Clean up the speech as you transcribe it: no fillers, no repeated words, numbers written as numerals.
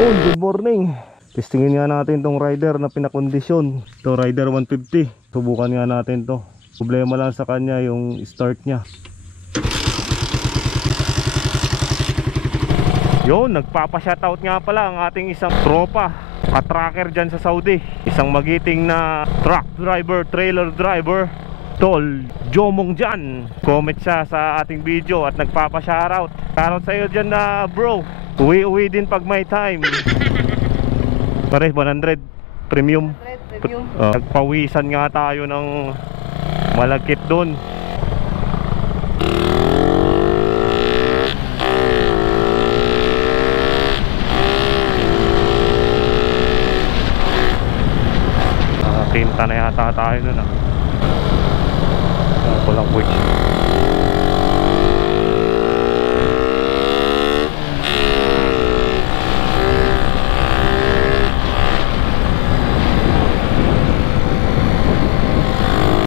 Yun, good morning. Testingin nga natin tong rider na pinakondisyon. Ito rider 150. Subukan nga natin to. Problema lang sa kanya yung start niya. Yun, nagpapa-shoutout nga pala ang ating isang tropa, ka-tracker dyan sa Saudi. Isang magiting na truck driver, trailer driver, Tol Jomong dyan. Comment siya sa ating video at nagpapa-shoutout. Shoutout sa'yo dyan na bro. Uwi-uwi din pag may time. Pare, 100 premium. Nagpawisan nga tayo ng malagkit dun. Tinta na yata tayo dun ah.